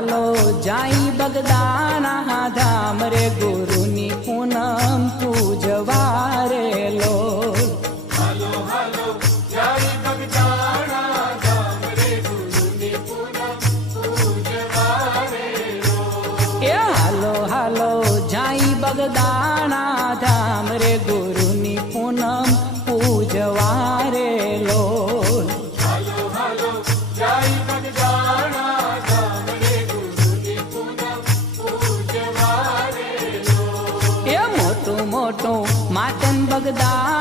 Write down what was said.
હાલો જાઈ બગદાણા ધામ રે ગુરુની પૂનમ પૂજવા રે લોલ. હાલો હાલો જાય બગદાણા ધામ રે ગુરુની પૂનમ પૂજવા રે લોલ. એ હાલો હાલો જાઈ બગદાણા ધામ રે ગુરુની પૂનમ પૂજવા રે લોલ. હાલો હાલો જાય બગદાણા ધામ રે ગુરુની પૂનમ પૂજવા રે લોલ. એ મોટું મોટું માતન બગદાણા